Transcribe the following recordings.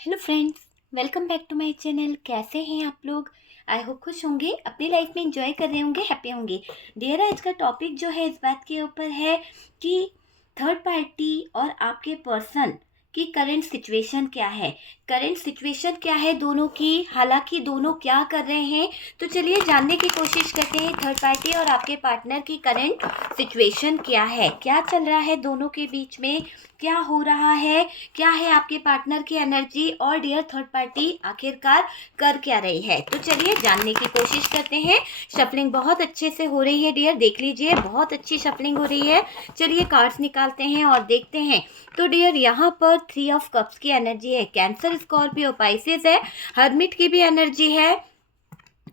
Hello friends, welcome back to my channel. कैसे हैं आप लोग? आई होप खुश होंगे, अपनी लाइफ में एंजॉय कर रहे होंगे, हैप्पी होंगे। डियर, आज का टॉपिक जो है इस बात के ऊपर है कि थर्ड पार्टी और आपके पर्सन की करंट सिचुएशन क्या है। करंट सिचुएशन क्या है दोनों की, हालांकि दोनों क्या कर रहे हैं। तो चलिए जानने की कोशिश करते हैं थर्ड पार्टी और आपके पार्टनर की करंट सिचुएशन क्या है, क्या चल रहा है दोनों के बीच में, क्या हो रहा है, क्या है आपके पार्टनर की एनर्जी, और डियर थर्ड पार्टी आखिरकार कर क्या रही है। तो चलिए जानने की कोशिश करते हैं। शफलिंग बहुत अच्छे से हो रही है डियर, देख लीजिए बहुत अच्छी शफलिंग हो रही है। चलिए कार्ड्स निकालते हैं और देखते हैं। तो डियर यहाँ पर 3 ऑफ कप्स की एनर्जी है, कैंसर, स्कॉर्पियो, पाइसेस है, हर्मिट की भी एनर्जी है।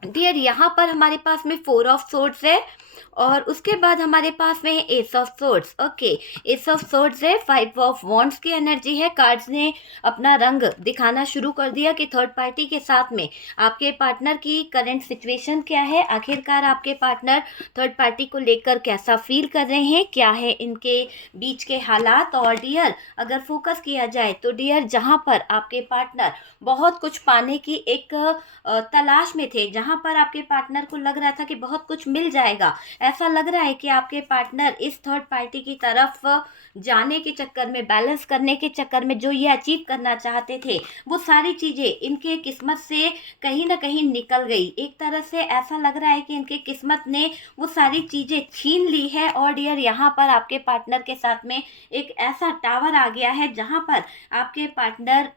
डियर यहाँ पर हमारे पास में 4 ऑफ सोर्ड्स है और उसके बाद हमारे पास में है S of swords. Okay, S of swords है, 5 ऑफ वॉन्ड्स की एनर्जी है। कार्ड्स ने अपना रंग दिखाना शुरू कर दिया कि थर्ड पार्टी के साथ में आपके पार्टनर की करंट सिचुएशन क्या है, आखिरकार आपके पार्टनर थर्ड पार्टी को लेकर कैसा फील कर रहे हैं, क्या है इनके बीच के हालात। और डियर अगर फोकस किया जाए तो डियर जहाँ पर आपके पार्टनर बहुत कुछ पाने की एक तलाश में थे, जहाँ पर आपके पार्टनर को लग रहा था कि बहुत कुछ मिल जाएगा, ऐसा लग रहा है कि आपके पार्टनर इस थर्ड पार्टी की तरफ जाने के चक्कर में, बैलेंस करने के चक्कर में जो ये अचीव करना चाहते थे वो सारी चीज़ें इनके किस्मत से कहीं ना कहीं निकल गई। एक तरह से ऐसा लग रहा है कि इनके किस्मत ने वो सारी चीज़ें छीन ली है। और डियर यहाँ पर आपके पार्टनर के साथ में एक ऐसा टावर आ गया है जहाँ पर आपके पार्टनर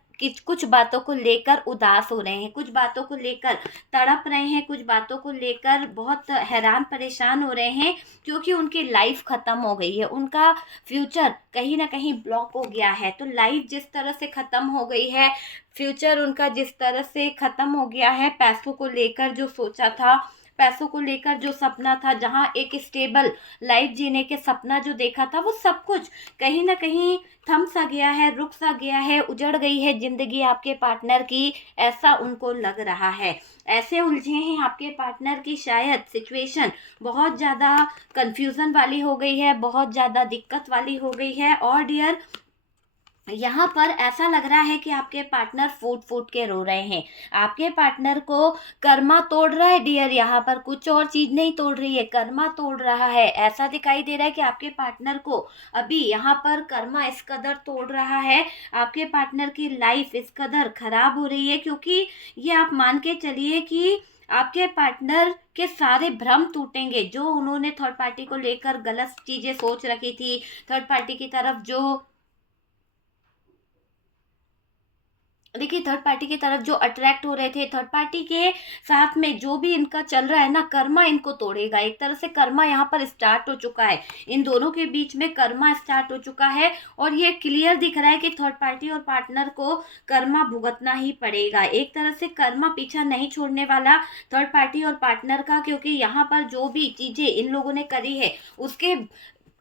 कुछ बातों को लेकर उदास हो रहे हैं, कुछ बातों को लेकर तड़प रहे हैं, कुछ बातों को लेकर बहुत हैरान परेशान हो रहे हैं, क्योंकि उनकी लाइफ ख़त्म हो गई है, उनका फ्यूचर कहीं ना कहीं ब्लॉक हो गया है। तो लाइफ जिस तरह से ख़त्म हो गई है, फ्यूचर उनका जिस तरह से ख़त्म हो गया है, पैसों को लेकर जो सोचा था, पैसों को लेकर जो सपना था, जहाँ एक स्टेबल लाइफ जीने के सपना जो देखा था, वो सब कुछ कहीं ना कहीं थम सा गया है, रुक सा गया है, उजड़ गई है जिंदगी आपके पार्टनर की, ऐसा उनको लग रहा है। ऐसे उलझे हैं आपके पार्टनर की शायद सिचुएशन बहुत ज़्यादा कंफ्यूजन वाली हो गई है, बहुत ज़्यादा दिक्कत वाली हो गई है। और डियर यहाँ पर ऐसा लग रहा है कि आपके पार्टनर फूट फूट के रो रहे हैं, आपके पार्टनर को कर्मा तोड़ रहा है डियर, यहाँ पर कुछ और चीज नहीं तोड़ रही है, कर्मा तोड़ रहा है। ऐसा दिखाई दे रहा है कि आपके पार्टनर को अभी यहाँ पर कर्मा इस कदर तोड़ रहा है, आपके पार्टनर की लाइफ इस कदर खराब हो रही है, क्योंकि ये आप मान के चलिए कि आपके पार्टनर के सारे भ्रम टूटेंगे, जो उन्होंने थर्ड पार्टी को लेकर गलत चीजें सोच रखी थी, थर्ड पार्टी की तरफ जो, देखिए थर्ड पार्टी की तरफ जो अट्रैक्ट हो रहे थे, थर्ड पार्टी के साथ में जो भी इनका चल रहा है ना, कर्मा इनको तोड़ेगा। एक तरह से कर्मा यहाँ पर स्टार्ट हो चुका है, इन दोनों के बीच में कर्मा स्टार्ट हो चुका है। और ये क्लियर दिख रहा है कि थर्ड पार्टी और पार्टनर को कर्मा भुगतना ही पड़ेगा। एक तरह से कर्मा पीछा नहीं छोड़ने वाला थर्ड पार्टी और पार्टनर का, क्योंकि यहाँ पर जो भी चीजें इन लोगों ने करी है उसके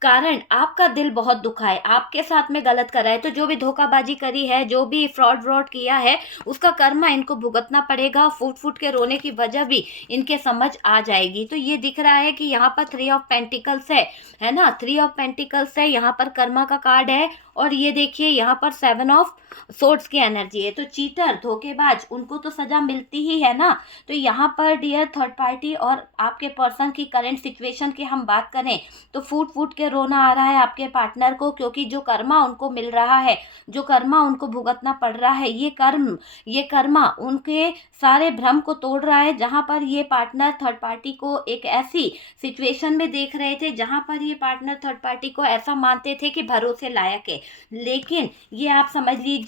कारण आपका दिल बहुत दुखा है, आपके साथ में गलत करा है, तो जो भी धोखाबाजी करी है, जो भी फ्रॉड व्रॉड किया है, उसका कर्मा इनको भुगतना पड़ेगा। फूट फूट के रोने की वजह भी इनके समझ आ जाएगी। तो ये दिख रहा है कि यहाँ पर 3 ऑफ पेंटिकल्स है ना, 3 ऑफ पेंटिकल्स है, यहाँ पर कर्मा का कार्ड है। और ये देखिए यहाँ पर 7 ऑफ सोर्ड्स की एनर्जी है। तो चीटर, धोखेबाज, उनको तो सजा मिलती ही है ना। तो यहाँ पर डियर थर्ड पार्टी और आपके पर्सन की करंट सिचुएशन की हम बात करें तो फूट फूट के रोना आ रहा है आपके पार्टनर को, क्योंकि जो कर्मा उनको मिल रहा है, जो कर्मा उनको भुगतना पड़ रहा है, ये कर्मा उनके सारे भ्रम को तोड़ रहा है। जहां पर ये पार्टनर थर्ड पार्टी को एक ऐसी सिचुएशन में देख रहे थे जहां पर ये पार्टनर थर्ड पार्टी को ऐसा मानते थे कि भरोसे लायक है, लेकिन ये आप समझ लीजिए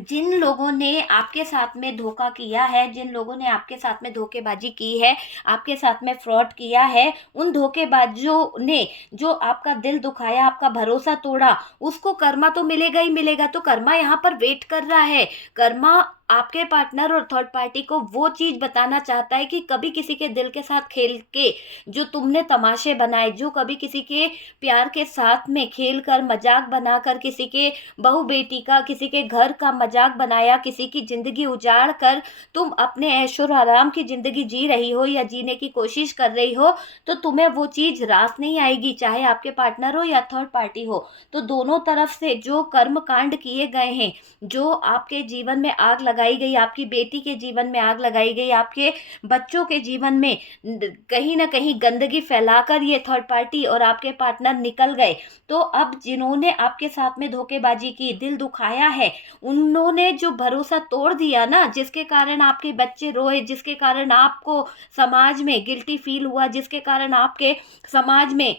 जिन लोगों ने आपके साथ में धोखा किया है, जिन लोगों ने आपके साथ में धोखेबाजी की है, आपके साथ में फ्रॉड किया है, उन धोखेबाजों ने जो आपका दिल दुखाया, आपका भरोसा तोड़ा, उसको कर्मा तो मिलेगा ही मिलेगा। तो कर्मा यहाँ पर वेट कर रहा है, कर्मा आपके पार्टनर और थर्ड पार्टी को वो चीज़ बताना चाहता है कि कभी किसी के दिल के साथ खेल के जो तुमने तमाशे बनाए, जो कभी किसी के प्यार के साथ में खेल कर, मजाक बनाकर, किसी के बहू बेटी का, किसी के घर का मजाक बनाया, किसी की ज़िंदगी उजाड़ कर तुम अपने ऐशो आराम की ज़िंदगी जी रही हो या जीने की कोशिश कर रही हो, तो तुम्हें वो चीज़ रास नहीं आएगी, चाहे आपके पार्टनर हो या थर्ड पार्टी हो। तो दोनों तरफ से जो कर्म कांड किए गए हैं, जो आपके जीवन में आग लगाई गई, आपकी बेटी के जीवन में आग लगाई गई, आपके बच्चों के जीवन में कहीं ना कहीं गंदगी फैलाकर ये थर्ड पार्टी और आपके पार्टनर निकल गए, तो अब जिन्होंने आपके साथ में धोखेबाजी की, दिल दुखाया है, उन्होंने जो भरोसा तोड़ दिया ना, जिसके कारण आपके बच्चे रोए, जिसके कारण आपको समाज में गिल्टी फील हुआ, जिसके कारण आपके समाज में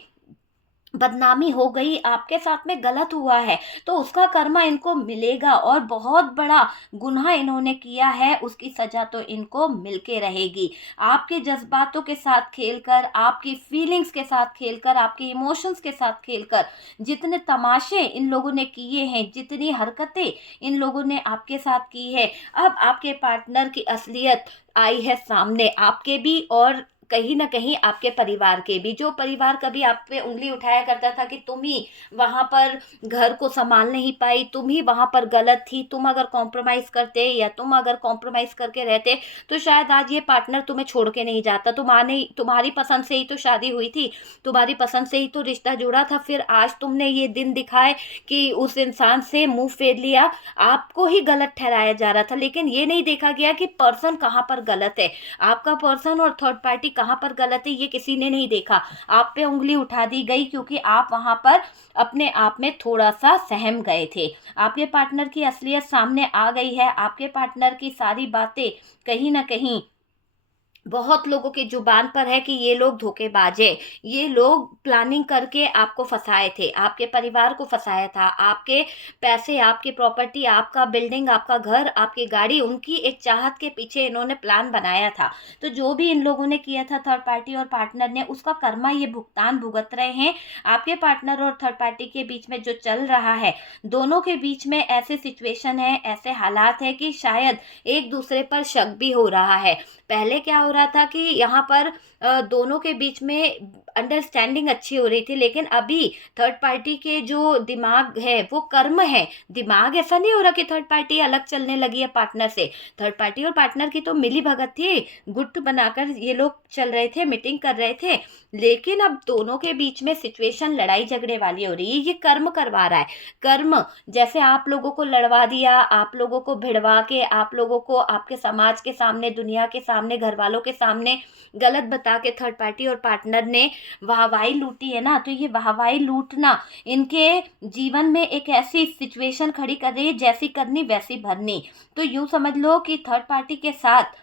बदनामी हो गई, आपके साथ में गलत हुआ है, तो उसका कर्मा इनको मिलेगा और बहुत बड़ा गुनाह इन्होंने किया है, उसकी सजा तो इनको मिलके रहेगी। आपके जज्बातों के साथ खेलकर, आपकी फीलिंग्स के साथ खेलकर, आपके इमोशंस के साथ खेलकर जितने तमाशे इन लोगों ने किए हैं, जितनी हरकतें इन लोगों ने आपके साथ की है, अब आपके पार्टनर की असलियत आई है सामने, आपके भी और कहीं ना कहीं आपके परिवार के भी। जो परिवार कभी आप पे उंगली उठाया करता था कि तुम ही वहां पर घर को संभाल नहीं पाई, तुम ही वहां पर गलत थी, तुम अगर कॉम्प्रोमाइज करते या तुम अगर कॉम्प्रोमाइज करके रहते तो शायद आज ये पार्टनर तुम्हें छोड़ के नहीं जाता। तुम्हारी पसंद से ही तो शादी हुई थी, तुम्हारी पसंद से ही तो रिश्ता जुड़ा था, फिर आज तुमने ये दिन दिखाए कि उस इंसान से मुंह फेर लिया, आपको ही गलत ठहराया जा रहा था, लेकिन ये नहीं देखा गया कि पर्सन कहाँ पर गलत है, आपका पर्सन और थर्ड पार्टी कहाँ पर गलत है, ये किसी ने नहीं देखा। आप पे उंगली उठा दी गई क्योंकि आप वहां पर अपने आप में थोड़ा सा सहम गए थे। आपके पार्टनर की असलियत सामने आ गई है, आपके पार्टनर की सारी बातें कहीं ना कहीं बहुत लोगों की जुबान पर है कि ये लोग धोखेबाज है, ये लोग प्लानिंग करके आपको फंसाए थे, आपके परिवार को फंसाया था, आपके पैसे, आपकी प्रॉपर्टी, आपका बिल्डिंग, आपका घर, आपकी गाड़ी, उनकी एक चाहत के पीछे इन्होंने प्लान बनाया था। तो जो भी इन लोगों ने किया था थर्ड पार्टी और पार्टनर ने, उसका कर्मा ये भुगतान भुगत रहे हैं। आपके पार्टनर और थर्ड पार्टी के बीच में जो चल रहा है, दोनों के बीच में ऐसे सिचुएशन है, ऐसे हालात है कि शायद एक दूसरे पर शक भी हो रहा है। पहले क्या हो रहा था कि यहाँ पर दोनों के बीच में अंडरस्टैंडिंग अच्छी हो रही थी, लेकिन अभी थर्ड पार्टी के जो दिमाग है वो कर्म है, दिमाग ऐसा नहीं हो रहा कि थर्ड पार्टी अलग चलने लगी है पार्टनर से। थर्ड पार्टी और पार्टनर की तो मिली भगत थी, गुट बनाकर ये लोग चल रहे थे, मीटिंग कर रहे थे, लेकिन अब दोनों के बीच में सिचुएशन लड़ाई झगड़े वाली हो रही है। ये कर्म करवा रहा है, कर्म जैसे आप लोगों को लड़वा दिया, आप लोगों को भिड़वा के, आप लोगों को आपके समाज के सामने, दुनिया के सामने, घर वालों के सामने गलत बता के थर्ड पार्टी और पार्टनर ने वाहवाही लूटी है ना, तो ये वाहवाही लूटना इनके जीवन में एक ऐसी सिचुएशन खड़ी कर रही है, जैसी करनी वैसी भरनी। तो यूं समझ लो कि थर्ड पार्टी के साथ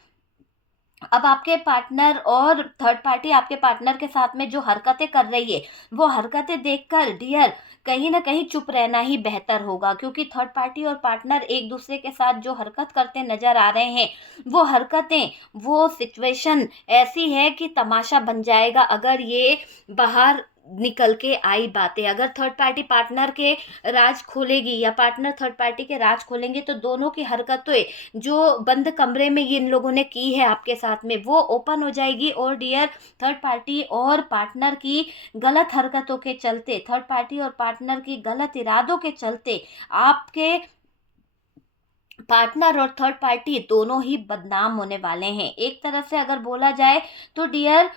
अब आपके पार्टनर और थर्ड पार्टी आपके पार्टनर के साथ में जो हरकतें कर रही है, वो हरकतें देखकर डियर कहीं ना कहीं चुप रहना ही बेहतर होगा, क्योंकि थर्ड पार्टी और पार्टनर एक दूसरे के साथ जो हरकत करते नजर आ रहे हैं, वो हरकतें, वो सिचुएशन ऐसी है कि तमाशा बन जाएगा अगर ये बाहर निकल के आई बातें। अगर थर्ड पार्टी पार्टनर के राज खोलेगी या पार्टनर थर्ड पार्टी के राज खोलेंगे, तो दोनों की हरकतें जो बंद कमरे में ये इन लोगों ने की है आपके साथ में, वो ओपन हो जाएगी। और डियर, थर्ड पार्टी और पार्टनर की गलत हरकतों के चलते, थर्ड पार्टी और पार्टनर की गलत इरादों के चलते आपके पार्टनर और थर्ड पार्टी दोनों ही बदनाम होने वाले हैं। एक तरह से अगर बोला जाए तो डियर,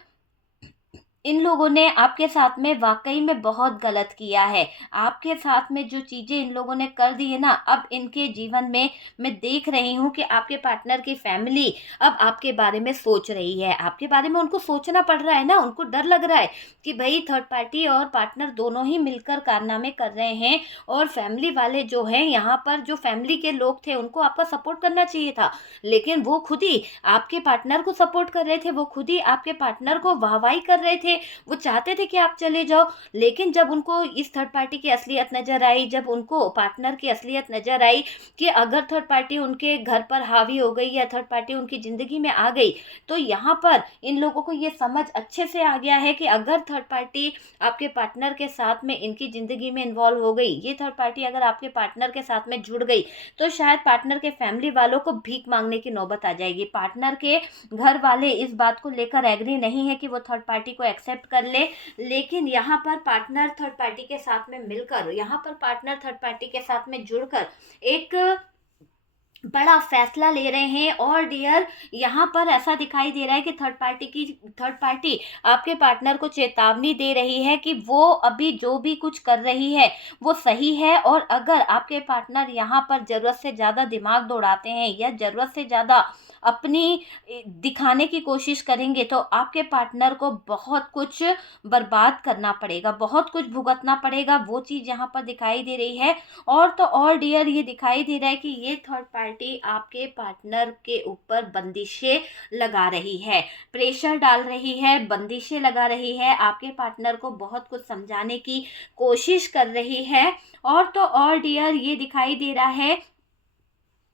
इन लोगों ने आपके साथ में वाकई में बहुत गलत किया है। आपके साथ में जो चीज़ें इन लोगों ने कर दी है ना, अब इनके जीवन में मैं देख रही हूँ कि आपके पार्टनर की फैमिली अब आपके बारे में सोच रही है, आपके बारे में उनको सोचना पड़ रहा है ना, उनको डर लग रहा है कि भाई थर्ड पार्टी और पार्टनर दोनों ही मिलकर कारनामे कर रहे हैं, और फैमिली वाले जो हैं यहाँ पर, जो फैमिली के लोग थे, उनको आपका सपोर्ट करना चाहिए था, लेकिन वो खुद ही आपके पार्टनर को सपोर्ट कर रहे थे, वो खुद ही आपके पार्टनर को वाहवाही कर रहे थे थे, वो चाहते थे कि आप चले जाओ, लेकिन जब उनको इस थर्ड पार्टी की असलियत नज़र आई, जब उनको पार्टनर की असलियत नज़र आई कि अगर थर्ड पार्टी उनके घर पर हावी हो गई या थर्ड पार्टी उनकी ज़िंदगी में आ गई, तो यहाँ पर इन लोगों को ये समझ अच्छे से आ गया है कि अगर थर्ड पार्टी आपके पार्टनर के साथ में इनकी ज़िंदगी में इन्वॉल्व हो गई, ये थर्ड पार्टी अगर आपके पार्टनर के साथ में जुड़ गई, तो शायद पार्टनर के फैमिली वालों को भीख मांगने की नौबत आ जाएगी। पार्टनर के घर वाले इस बात को लेकर एग्री नहीं है कि वो थर्ड पार्टी को एक्सेप्ट कर ले, लेकिन यहाँ पर पार्टनर थर्ड पार्टी के साथ में मिलकर, यहाँ पर पार्टनर थर्ड पार्टी के साथ में जुड़कर एक बड़ा फैसला ले रहे हैं। और डियर, यहाँ पर ऐसा दिखाई दे रहा है कि थर्ड पार्टी आपके पार्टनर को चेतावनी दे रही है कि वो अभी जो भी कुछ कर रही है वो सही है, और अगर आपके पार्टनर यहाँ पर ज़रूरत से ज़्यादा दिमाग दौड़ाते हैं या ज़रूरत से ज़्यादा अपनी दिखाने की कोशिश करेंगे, तो आपके पार्टनर को बहुत कुछ बर्बाद करना पड़ेगा, बहुत कुछ भुगतना पड़ेगा। वो चीज़ यहाँ पर दिखाई दे रही है। और तो और डियर, ये दिखाई दे रहा है कि ये थर्ड पार्टी आपके पार्टनर के ऊपर बंदिशें लगा रही है, प्रेशर डाल रही है, बंदिशें लगा रही है, आपके पार्टनर को बहुत कुछ समझाने की कोशिश कर रही है। और तो और डियर, ये दिखाई दे रहा है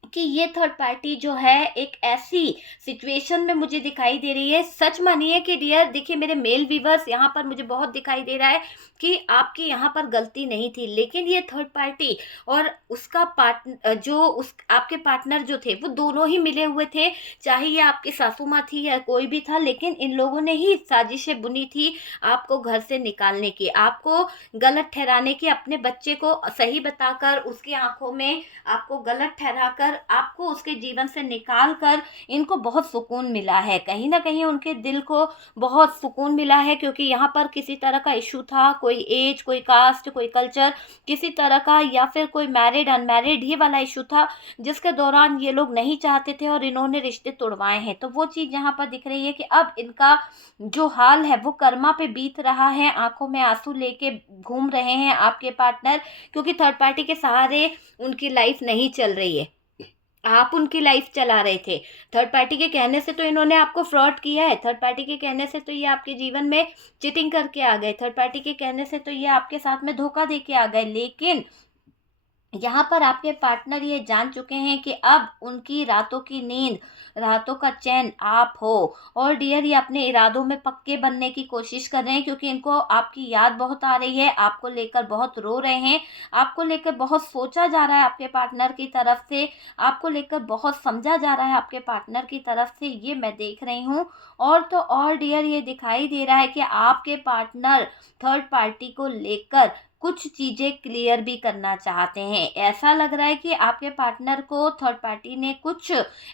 कि ये थर्ड पार्टी जो है एक ऐसी सिचुएशन में मुझे दिखाई दे रही है। सच मानिए कि डियर, देखिए मेरे मेल व्यूवर्स, यहाँ पर मुझे बहुत दिखाई दे रहा है कि आपकी यहाँ पर गलती नहीं थी, लेकिन ये थर्ड पार्टी और उसका आपके पार्टनर जो थे, वो दोनों ही मिले हुए थे। चाहे ये आपकी सासू माँ थी या कोई भी था, लेकिन इन लोगों ने ही साजिशें बुनी थी आपको घर से निकालने की, आपको गलत ठहराने की, अपने बच्चे को सही बताकर उसकी आंखों में आपको गलत ठहराकर आपको उसके जीवन से निकाल कर इनको बहुत सुकून मिला है। कहीं ना कहीं उनके दिल को बहुत सुकून मिला है, क्योंकि यहाँ पर किसी तरह का इशू था, कोई एज, कोई कास्ट, कोई कल्चर, किसी तरह का, या फिर कोई मैरिड अनमैरिड ही वाला इशू था, जिसके दौरान ये लोग नहीं चाहते थे और इन्होंने रिश्ते तोड़वाए हैं। तो वो चीज़ यहाँ पर दिख रही है कि अब इनका जो हाल है वो कर्मा पे बीत रहा है, आंखों में आंसू लेके घूम रहे हैं आपके पार्टनर, क्योंकि थर्ड पार्टी के सहारे उनकी लाइफ नहीं चल रही है, आप उनकी लाइफ चला रहे थे। थर्ड पार्टी के कहने से तो इन्होंने आपको फ्रॉड किया है, थर्ड पार्टी के कहने से तो ये आपके जीवन में चीटिंग करके आ गए, थर्ड पार्टी के कहने से तो ये आपके साथ में धोखा दे के आ गए, लेकिन यहाँ पर आपके पार्टनर ये जान चुके हैं कि अब उनकी रातों की नींद, रातों का चैन आप हो। और डियर, ये अपने इरादों में पक्के बनने की कोशिश कर रहे हैं, क्योंकि इनको आपकी याद बहुत आ रही है, आपको लेकर बहुत रो रहे हैं, आपको लेकर बहुत सोचा जा रहा है आपके पार्टनर की तरफ से, आपको लेकर बहुत समझा जा रहा है आपके पार्टनर की तरफ से, ये मैं देख रही हूँ। और तो और डियर, ये दिखाई दे रहा है कि आपके पार्टनर थर्ड पार्टी को लेकर कुछ चीज़ें क्लियर भी करना चाहते हैं। ऐसा लग रहा है कि आपके पार्टनर को थर्ड पार्टी ने कुछ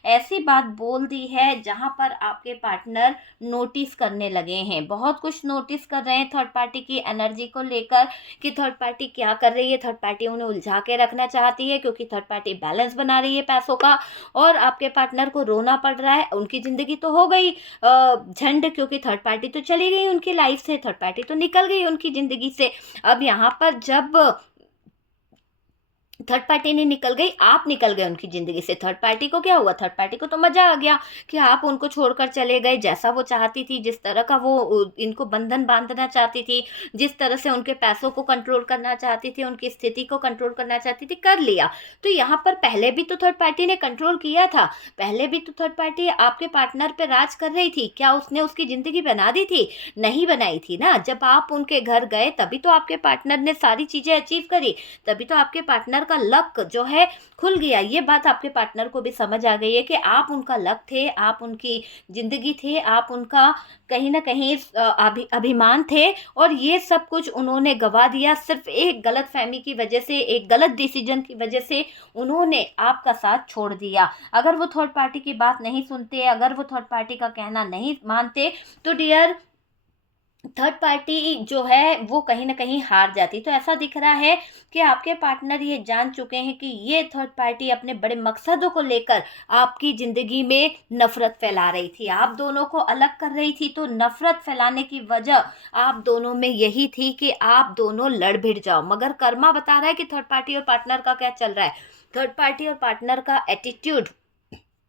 ऐसी बात बोल दी है जहां पर आपके पार्टनर नोटिस करने लगे हैं, बहुत कुछ नोटिस कर रहे हैं थर्ड पार्टी की एनर्जी को लेकर कि थर्ड पार्टी क्या कर रही है। थर्ड पार्टी उन्हें उलझा के रखना चाहती है, क्योंकि थर्ड पार्टी बैलेंस बना रही है पैसों का, और आपके पार्टनर को रोना पड़ रहा है। उनकी ज़िंदगी तो हो गई झंड, क्योंकि थर्ड पार्टी तो चली गई उनकी लाइफ से, थर्ड पार्टी तो निकल गई उनकी ज़िंदगी से। अब यहाँ पर जब थर्ड पार्टी नहीं निकल गई, आप निकल गए उनकी ज़िंदगी से। थर्ड पार्टी को क्या हुआ? थर्ड पार्टी को तो मज़ा आ गया कि आप उनको छोड़कर चले गए, जैसा वो चाहती थी, जिस तरह का वो इनको बंधन बांधना चाहती थी, जिस तरह से उनके पैसों को कंट्रोल करना चाहती थी, उनकी स्थिति को कंट्रोल करना चाहती थी, कर लिया। तो यहाँ पर पहले भी तो थर्ड पार्टी ने कंट्रोल किया था, पहले भी तो थर्ड पार्टी आपके पार्टनर पर राज कर रही थी। क्या उसने उसकी ज़िंदगी बना दी थी? नहीं बनाई थी ना। जब आप उनके घर गए तभी तो आपके पार्टनर ने सारी चीज़ें अचीव करी, तभी तो आपके पार्टनर का लक जो है खुल गया। ये बात आपके पार्टनर को भी समझ आ गई है कि आप उनका लक थे, आप उनकी जिंदगी थे, आप उनका कहीं ना कहीं अभिमान थे, और ये सब कुछ उन्होंने गवा दिया सिर्फ एक गलत फहमी की वजह से, एक गलत डिसीजन की वजह से उन्होंने आपका साथ छोड़ दिया। अगर वो थर्ड पार्टी की बात नहीं सुनते, अगर वो थर्ड पार्टी का कहना नहीं मानते, तो डियर थर्ड पार्टी जो है वो कहीं ना कहीं हार जाती। तो ऐसा दिख रहा है कि आपके पार्टनर ये जान चुके हैं कि ये थर्ड पार्टी अपने बड़े मकसदों को लेकर आपकी ज़िंदगी में नफ़रत फैला रही थी, आप दोनों को अलग कर रही थी। तो नफ़रत फैलाने की वजह आप दोनों में यही थी कि आप दोनों लड़ भिड़ जाओ। मगर कर्मा बता रहा है कि थर्ड पार्टी और पार्टनर का क्या चल रहा है। थर्ड पार्टी और पार्टनर का एटीट्यूड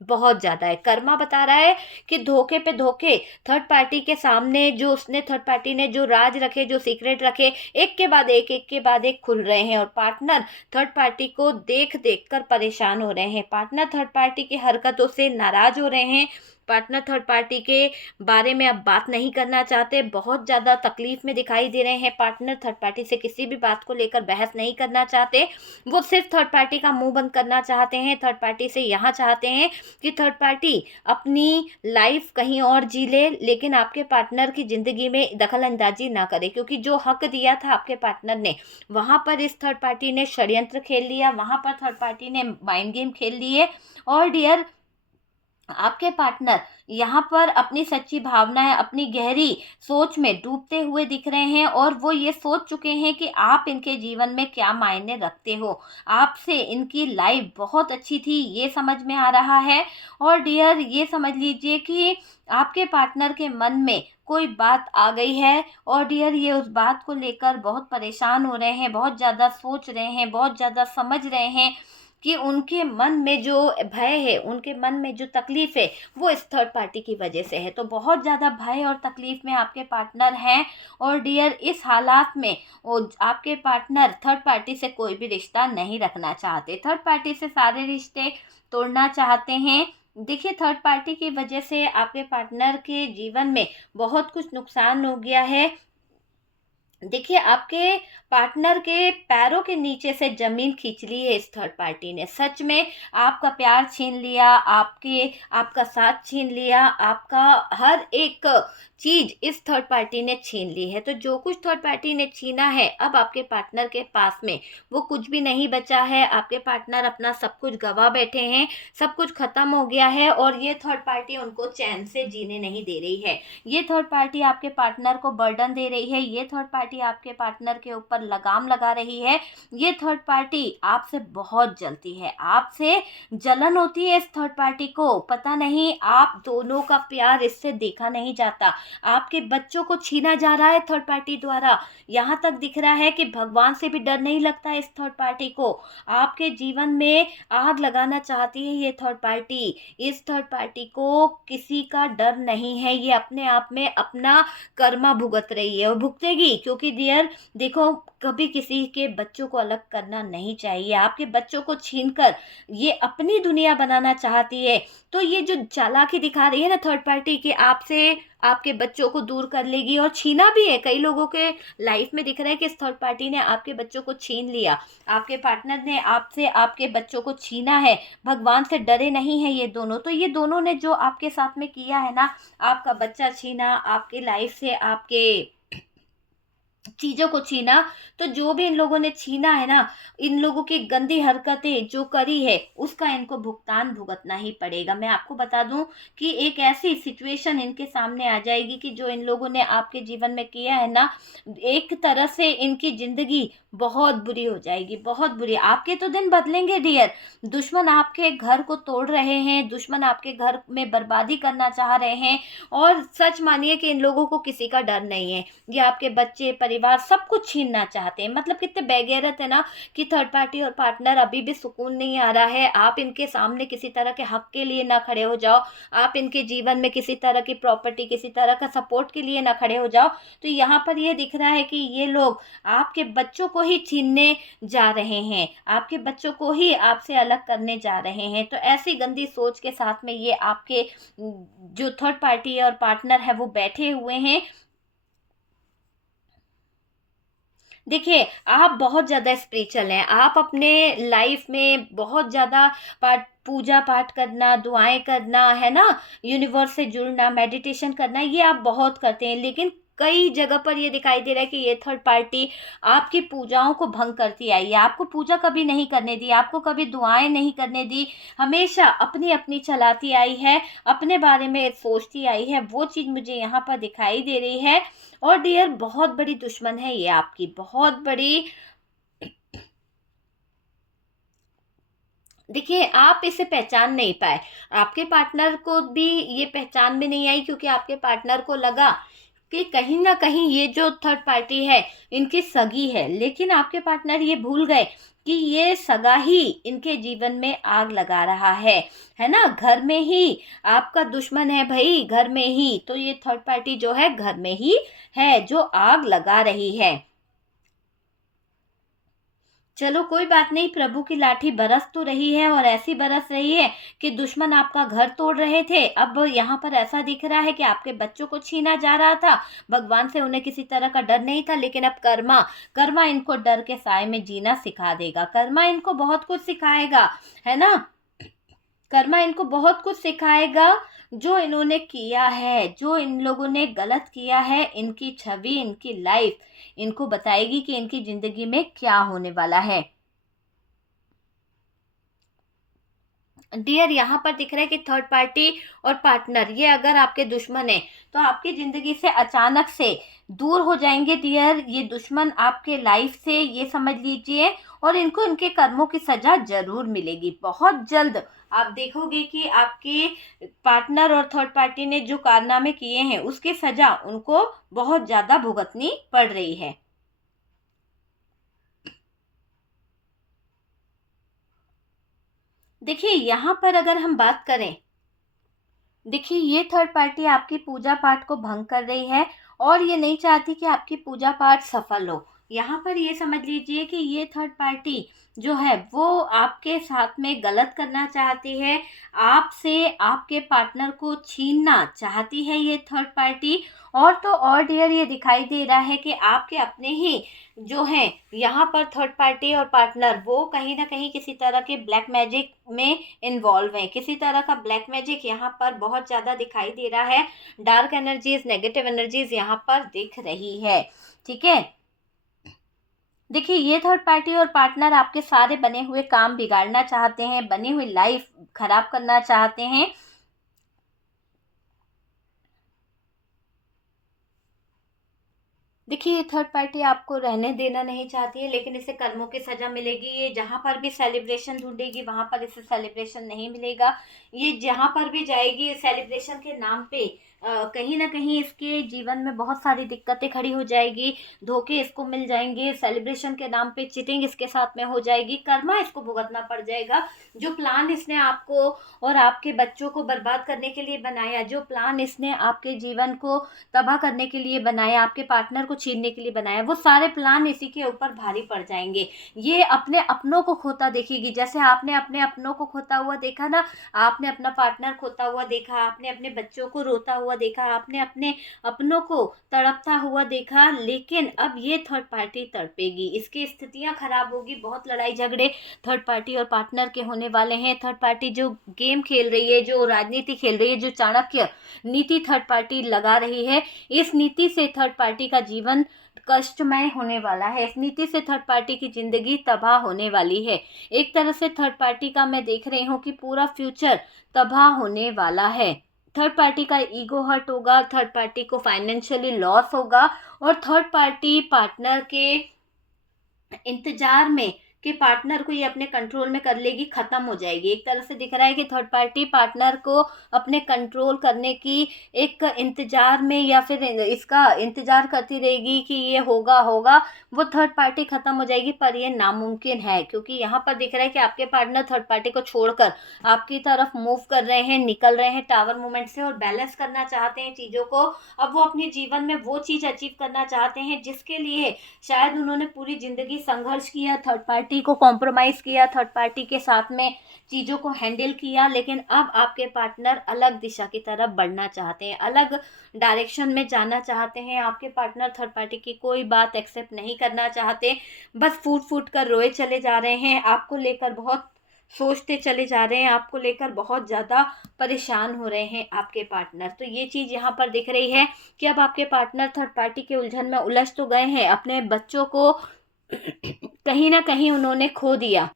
बहुत ज़्यादा है। कर्मा बता रहा है कि धोखे पे धोखे, थर्ड पार्टी के सामने जो उसने थर्ड पार्टी ने जो राज रखे, जो सीक्रेट रखे, एक के बाद एक खुल रहे हैं। और पार्टनर थर्ड पार्टी को देख देख कर परेशान हो रहे हैं। पार्टनर थर्ड पार्टी की हरकतों से नाराज हो रहे हैं। पार्टनर थर्ड पार्टी के बारे में अब बात नहीं करना चाहते, बहुत ज़्यादा तकलीफ में दिखाई दे रहे हैं। पार्टनर थर्ड पार्टी से किसी भी बात को लेकर बहस नहीं करना चाहते, वो सिर्फ थर्ड पार्टी का मुंह बंद करना चाहते हैं। थर्ड पार्टी से यहाँ चाहते हैं कि थर्ड पार्टी अपनी लाइफ कहीं और जी ले, लेकिन आपके पार्टनर की ज़िंदगी में दखल अंदाजी ना करे, क्योंकि जो हक दिया था आपके पार्टनर ने, वहाँ पर इस थर्ड पार्टी ने षड्यंत्र खेल लिया, वहाँ पर थर्ड पार्टी ने माइंड गेम खेल लिए। और डियर, आपके पार्टनर यहाँ पर अपनी सच्ची भावनाएं, अपनी गहरी सोच में डूबते हुए दिख रहे हैं, और वो ये सोच चुके हैं कि आप इनके जीवन में क्या मायने रखते हो। आपसे इनकी लाइफ बहुत अच्छी थी, ये समझ में आ रहा है। और डियर, ये समझ लीजिए कि आपके पार्टनर के मन में कोई बात आ गई है, और डियर ये उस बात को लेकर बहुत परेशान हो रहे हैं, बहुत ज़्यादा सोच रहे हैं, बहुत ज़्यादा समझ रहे हैं कि उनके मन में जो भय है, उनके मन में जो तकलीफ है, वो इस थर्ड पार्टी की वजह से है। तो बहुत ज़्यादा भय और तकलीफ में आपके पार्टनर हैं। और डियर, इस हालात में वो आपके पार्टनर थर्ड पार्टी से कोई भी रिश्ता नहीं रखना चाहते, थर्ड पार्टी से सारे रिश्ते तोड़ना चाहते हैं। देखिए, थर्ड पार्टी की वजह से आपके पार्टनर के जीवन में बहुत कुछ नुकसान हो गया है। देखिए, आपके पार्टनर के पैरों के नीचे से जमीन खींच ली है इस थर्ड पार्टी ने। सच में आपका प्यार छीन लिया, आपका साथ छीन लिया, आपका हर एक चीज इस थर्ड पार्टी ने छीन ली है। तो जो कुछ थर्ड पार्टी ने छीना है, अब आपके पार्टनर के पास में वो कुछ भी नहीं बचा है। आपके पार्टनर अपना सब कुछ गवा बैठे हैं, सब कुछ खत्म हो गया है, और ये थर्ड पार्टी उनको चैन से जीने नहीं दे रही है। ये थर्ड पार्टी आपके पार्टनर को बर्डन दे रही है, ये थर्ड पार्टी आपके पार्टनर के ऊपर लगाम लगा रही है। ये थर्ड पार्टी आपसे बहुत जलती है, आपसे जलन होती है इस थर्ड पार्टी को। पता नहीं, आप दोनों का प्यार इससे देखा नहीं जाता। आपके बच्चों को छीना जा रहा है थर्ड पार्टी द्वारा। यहाँ तक दिख रहा है कि भगवान से भी डर नहीं लगता इस थर्ड पार्टी को। आपके जीवन में आग लगाना चाहती है ये थर्ड पार्टी। इस थर्ड पार्टी को किसी का डर नहीं है, ये अपने आप में अपना कर्मा भुगत रही है, और भुगतेगी। क्योंकि डियर देखो, कभी किसी के बच्चों को अलग करना नहीं चाहिए। आपके बच्चों को छीनकर ये अपनी दुनिया बनाना चाहती है। तो ये जो चालाकी दिखा रही है ना थर्ड पार्टी, कि आपसे आपके बच्चों को दूर कर लेगी, और छीना भी है। कई लोगों के लाइफ में दिख रहा है कि इस थर्ड पार्टी ने आपके बच्चों को छीन लिया, आपके पार्टनर ने आपसे आपके बच्चों को छीना है। भगवान से डरे नहीं है ये दोनों। तो ये दोनों ने जो आपके साथ में किया है ना, आपका बच्चा छीना, आपकी लाइफ से आपके चीजों को छीना, तो जो भी इन लोगों ने छीना है ना, इन लोगों की गंदी हरकतें जो करी है, उसका इनको भुगतान भुगतना ही पड़ेगा। मैं आपको बता दूं कि एक ऐसी सिचुएशन इनके सामने आ जाएगी कि जो इन लोगों ने आपके जीवन में किया है ना, एक तरह से इनकी जिंदगी बहुत बुरी हो जाएगी, बहुत बुरी। आपके तो दिन बदलेंगे डियर। दुश्मन आपके घर को तोड़ रहे हैं, दुश्मन आपके घर में बर्बादी करना चाह रहे हैं, और सच मानिए कि इन लोगों को किसी का डर नहीं है। ये आपके बच्चे, परिवार, सब कुछ छीनना चाहते हैं। मतलब कितने बेगैरत है ना, कि थर्ड पार्टी और पार्टनर अभी भी सुकून नहीं आ रहा है। आप इनके सामने किसी तरह के हक के लिए ना खड़े हो जाओ, आप इनके जीवन में किसी तरह की प्रॉपर्टी, किसी तरह का सपोर्ट के लिए ना खड़े हो जाओ। तो यहाँ पर ये दिख रहा है कि ये लोग आपके बच्चों को ही छीनने जा रहे हैं, आपके बच्चों को ही आपसे अलग करने जा रहे हैं। तो ऐसी गंदी सोच के साथ में ये आपके जो थर्ड पार्टी और पार्टनर है वो बैठे हुए हैं। देखिए, आप बहुत ज़्यादा स्पिरिचुअल हैं, आप अपने लाइफ में बहुत ज़्यादा पाठ, पूजा पाठ करना, दुआएं करना, है ना, यूनिवर्स से जुड़ना, मेडिटेशन करना, ये आप बहुत करते हैं। लेकिन कई जगह पर ये दिखाई दे रहा है कि ये थर्ड पार्टी आपकी पूजाओं को भंग करती आई है, आपको पूजा कभी नहीं करने दी, आपको कभी दुआएं नहीं करने दी, हमेशा अपनी अपनी चलाती आई है, अपने बारे में सोचती आई है। वो चीज़ मुझे यहाँ पर दिखाई दे रही है। और डियर, बहुत बड़ी दुश्मन है ये आपकी, बहुत बड़ी। देखिए, आप इसे पहचान नहीं पाए, आपके पार्टनर को भी ये पहचान में नहीं आई, क्योंकि आपके पार्टनर को लगा कि कहीं ना कहीं ये जो थर्ड पार्टी है इनकी सगी है, लेकिन आपके पार्टनर ये भूल गए कि ये सगा ही इनके जीवन में आग लगा रहा है ना। घर में ही आपका दुश्मन है भाई, घर में ही, तो ये थर्ड पार्टी जो है घर में ही है जो आग लगा रही है। चलो कोई बात नहीं, प्रभु की लाठी बरस तो रही है, और ऐसी बरस रही है कि दुश्मन आपका घर तोड़ रहे थे, अब यहाँ पर ऐसा दिख रहा है कि आपके बच्चों को छीना जा रहा था। भगवान से उन्हें किसी तरह का डर नहीं था, लेकिन अब कर्मा कर्मा इनको डर के साए में जीना सिखा देगा। कर्मा इनको बहुत कुछ सिखाएगा, है ना। कर्मा इनको बहुत कुछ सिखाएगा। जो इन्होंने किया है, जो इन लोगों ने गलत किया है, इनकी छवि, इनकी लाइफ इनको बताएगी कि इनकी जिंदगी में क्या होने वाला है। डियर, यहाँ पर दिख रहा है कि थर्ड पार्टी और पार्टनर ये अगर आपके दुश्मन है तो आपकी जिंदगी से अचानक से दूर हो जाएंगे डियर। ये दुश्मन आपके लाइफ से, ये समझ लीजिए, और इनको इनके कर्मों की सजा जरूर मिलेगी बहुत जल्द। आप देखोगे कि आपके पार्टनर और थर्ड पार्टी ने जो कारनामे किए हैं उसकी सजा उनको बहुत ज्यादा भुगतनी पड़ रही है। देखिए यहाँ पर अगर हम बात करें, देखिए ये थर्ड पार्टी आपकी पूजा पाठ को भंग कर रही है, और ये नहीं चाहती कि आपकी पूजा पाठ सफल हो। यहाँ पर ये समझ लीजिए कि ये थर्ड पार्टी जो है वो आपके साथ में गलत करना चाहती है, आपसे आपके पार्टनर को छीनना चाहती है ये थर्ड पार्टी। और तो और डियर, ये दिखाई दे रहा है कि आपके अपने ही जो हैं यहाँ पर थर्ड पार्टी और पार्टनर, वो कहीं ना कहीं किसी तरह के ब्लैक मैजिक में इन्वॉल्व है। किसी तरह का ब्लैक मैजिक यहाँ पर बहुत ज़्यादा दिखाई दे रहा है। डार्क एनर्जीज, नेगेटिव एनर्जीज यहाँ पर दिख रही है। ठीक है, देखिए ये थर्ड पार्टी और पार्टनर आपके सारे बने हुए काम बिगाड़ना चाहते हैं, बनी हुई लाइफ खराब करना चाहते हैं। देखिए ये थर्ड पार्टी आपको रहने देना नहीं चाहती है, लेकिन इसे कर्मों की सजा मिलेगी। ये जहाँ पर भी सेलिब्रेशन ढूंढेगी वहां पर इसे सेलिब्रेशन नहीं मिलेगा। ये जहाँ पर भी जाएगी सेलिब्रेशन के नाम पे कहीं ना कहीं इसके जीवन में बहुत सारी दिक्कतें खड़ी हो जाएगी, धोखे इसको मिल जाएंगे, सेलिब्रेशन के नाम पे चीटिंग इसके साथ में हो जाएगी, कर्मा इसको भुगतना पड़ जाएगा। जो प्लान इसने आपको और आपके बच्चों को बर्बाद करने के लिए बनाया, जो प्लान इसने आपके जीवन को तबाह करने के लिए बनाया, आपके पार्टनर को छीनने के लिए बनाया, वो सारे प्लान इसी के ऊपर भारी पड़ जाएंगे। ये अपने अपनों को खोता देखेगी, जैसे आपने अपने अपनों को खोता हुआ देखा ना, आपने अपना पार्टनर खोता हुआ देखा, आपने अपने बच्चों को रोता हुआ देखा, आपने अपने अपनों को तड़पता हुआ देखा, लेकिन अब ये थर्ड पार्टी तड़पेगी, इसकी स्थितियां खराब होगी, बहुत लड़ाई झगड़े थर्ड पार्टी और पार्टनर के होने वाले हैं। थर्ड पार्टी जो गेम खेल रही है, जो राजनीति खेल रही है, जो चाणक्य नीति थर्ड पार्टी लगा रही है, इस नीति से थर्ड पार्टी का जीवन कष्टमय होने वाला है। इस नीति से थर्ड पार्टी की जिंदगी तबाह होने वाली है। एक तरह से थर्ड पार्टी का मैं देख रही हूँ कि पूरा फ्यूचर तबाह होने वाला है। थर्ड पार्टी का ईगो हर्ट होगा, थर्ड पार्टी को फाइनेंशियली लॉस होगा, और थर्ड पार्टी पार्टनर के इंतजार में कि पार्टनर को ये अपने कंट्रोल में कर लेगी, खत्म हो जाएगी। एक तरह से दिख रहा है कि थर्ड पार्टी पार्टनर को अपने कंट्रोल करने की एक इंतजार में, या फिर इसका इंतजार करती रहेगी कि ये होगा होगा, वो थर्ड पार्टी खत्म हो जाएगी। पर ये नामुमकिन है, क्योंकि यहाँ पर दिख रहा है कि आपके पार्टनर थर्ड पार्टी को छोड़कर आपकी तरफ मूव कर रहे हैं, निकल रहे हैं टावर मूवमेंट से, और बैलेंस करना चाहते हैं चीज़ों को। अब वो अपने जीवन में वो चीज़ अचीव करना चाहते हैं जिसके लिए शायद उन्होंने पूरी जिंदगी संघर्ष किया, थर्ड पार्टी को कॉम्प्रोमाइज किया, थर्ड पार्टी के साथ में चीज़ों को हैंडल किया, लेकिन अब आपके पार्टनर अलग दिशा की तरफ बढ़ना चाहते हैं, अलग डायरेक्शन में जाना चाहते हैं। आपके पार्टनर थर्ड पार्टी की कोई बात एक्सेप्ट नहीं करना चाहते, बस फूट फूट कर रोए चले जा रहे हैं, आपको लेकर बहुत सोचते चले जा रहे हैं, आपको लेकर बहुत ज़्यादा परेशान हो रहे हैं आपके पार्टनर। तो ये चीज़ यहाँ पर दिख रही है कि अब आपके पार्टनर थर्ड पार्टी के उलझन में उलझ तो गए हैं, अपने बच्चों को कहीं ना कहीं उन्होंने खो दिया।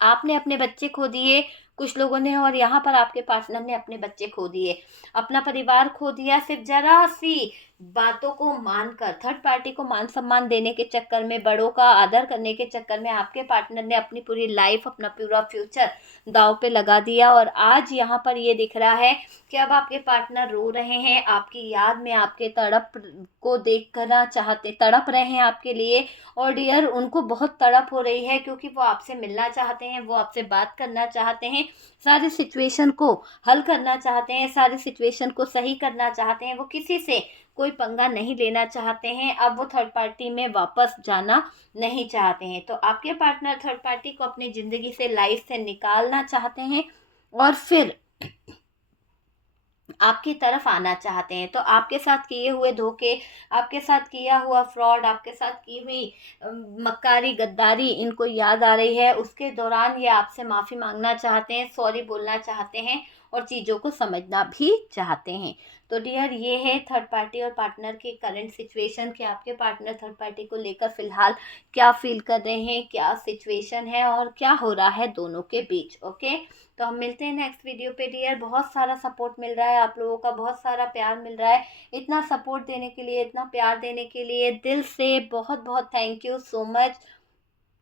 आपने अपने बच्चे खो दिए कुछ लोगों ने, और यहाँ पर आपके पार्टनर ने अपने बच्चे खो दिए, अपना परिवार खो दिया, सिर्फ जरा सी बातों को मानकर, थर्ड पार्टी को मान सम्मान देने के चक्कर में, बड़ों का आदर करने के चक्कर में आपके पार्टनर ने अपनी पूरी लाइफ, अपना पूरा फ्यूचर दांव पे लगा दिया। और आज यहाँ पर ये दिख रहा है कि अब आपके पार्टनर रो रहे हैं, आपकी याद में आपके तड़प को देख करना चाहते, तड़प रहे हैं आपके लिए। और डियर, उनको बहुत तड़प हो रही है क्योंकि वो आपसे मिलना चाहते हैं, वो आपसे बात करना चाहते हैं, सारी सिचुएशन को हल करना चाहते हैं, सारी सिचुएशन को सही करना चाहते हैं। वो किसी से कोई पंगा नहीं लेना चाहते हैं, अब वो थर्ड पार्टी में वापस जाना नहीं चाहते हैं। तो आपके पार्टनर थर्ड पार्टी को अपनी ज़िंदगी से, लाइफ से निकालना चाहते हैं और फिर आपकी तरफ आना चाहते हैं। तो आपके साथ किए हुए धोखे, आपके साथ किया हुआ फ्रॉड, आपके साथ की हुई मक्कारी, गद्दारी इनको याद आ रही है। उसके दौरान ये आपसे माफ़ी मांगना चाहते हैं, सॉरी बोलना चाहते हैं और चीज़ों को समझना भी चाहते हैं। तो डियर, ये है थर्ड पार्टी और पार्टनर की करंट सिचुएशन कि आपके पार्टनर थर्ड पार्टी को लेकर फ़िलहाल क्या फील कर रहे हैं, क्या सिचुएशन है और क्या हो रहा है दोनों के बीच। ओके, तो हम मिलते हैं नेक्स्ट वीडियो पे डियर। बहुत सारा सपोर्ट मिल रहा है, आप लोगों का बहुत सारा प्यार मिल रहा है। इतना सपोर्ट देने के लिए, इतना प्यार देने के लिए दिल से बहुत बहुत थैंक यू सो मच।